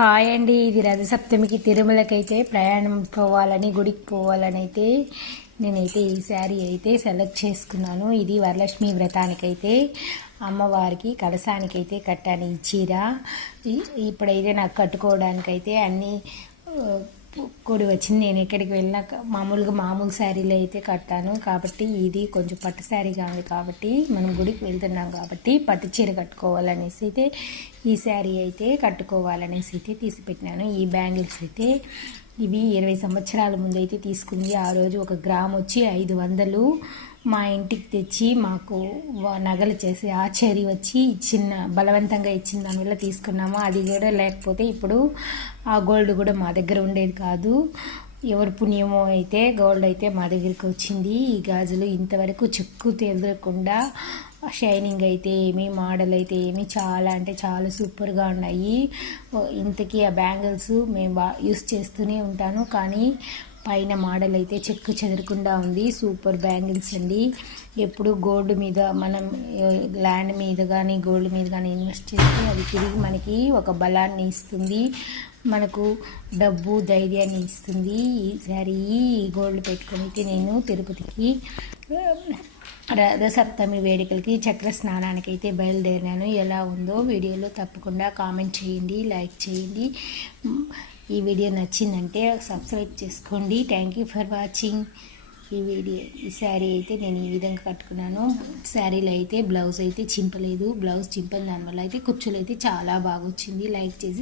Hi అండి. ఇది రథసప్తమికి తిరుమలకైతే ప్రయాణం పోవాలని, గుడికి పోవాలని అయితే నేనైతే ఈ శారీ అయితే సెలెక్ట్ చేసుకున్నాను. ఇది వరలక్ష్మి వ్రతానికైతే అమ్మవారికి కలశానికైతే కట్టాను ఈ చీర. ఇప్పుడైతే నాకు కట్టుకోవడానికైతే అన్నీ కూడి వచ్చింది. నేను ఎక్కడికి వెళ్ళినా మామూలు శారీలు అయితే కట్టాను కాబట్టి ఇది కొంచెం పట్టు శారీగా ఉంది కాబట్టి మనం గుడికి వెళ్తున్నాం కాబట్టి పట్టు చీర కట్టుకోవాలనేసి అయితే ఈ శారీ అయితే కట్టుకోవాలనేసి అయితే తీసిపెట్టినాను. ఈ బ్యాంగిల్స్ అయితే ఇవి 20 సంవత్సరాల ముందు అయితే తీసుకుంది. ఆ రోజు 1 గ్రామ్ వచ్చి 500 మా ఇంటికి తెచ్చి మాకు నగలు చేసి ఆచారి వచ్చి బలవంతంగా ఇచ్చిన దానివల్ల తీసుకున్నాము. అది కూడా లేకపోతే ఇప్పుడు ఆ గోల్డ్ కూడా మా దగ్గర ఉండేది కాదు. ఎవరి పుణ్యమో అయితే గోల్డ్ అయితే మా దగ్గరికి వచ్చింది. ఈ గాజులు ఇంతవరకు చెక్కు తెలకుండా షైనింగ్ అయితే ఏమి, మోడల్ అయితే ఏమి చాలా అంటే చాలా సూపర్గా ఉన్నాయి. ఇంతకీ ఆ బ్యాంగిల్స్ మేము యూస్ చేస్తూనే ఉంటాను కానీ పైన మోడల్ అయితే చెక్కు చెదరకుండా ఉంది. సూపర్ బ్యాంగిల్స్ అండి. ఎప్పుడు గోల్డ్ మీద మనం ల్యాండ్ మీద కానీ గోల్డ్ మీద కానీ ఇన్వెస్ట్ చేస్తే అది తిరిగి మనకి ఒక బలాన్ని ఇస్తుంది, మనకు డబ్బు ధైర్యాన్ని ఇస్తుంది. ఈసారి ఈ గోల్డ్ పెట్టుకొని అయితే నేను తిరుపతికి రథసప్తమి వేడుకలకి చక్ర స్నానానికి అయితే బయలుదేరినాను. ఎలా ఉందో వీడియోలో తప్పకుండా కామెంట్ చేయండి, లైక్ చేయండి. ఈ వీడియో నచ్చిందంటే సబ్స్క్రైబ్ చేసుకోండి. థ్యాంక్ యూ ఫర్ వాచింగ్ ఈ శారీ అయితే నేను ఈ విధంగా కట్టుకున్నాను. శారీలో అయితే బ్లౌజ్ అయితే చింపలేదు. బ్లౌజ్ చింపని దానివల్ల అయితే కుచ్చులు అయితే చాలా బాగా వచ్చింది. లైక్ చేసి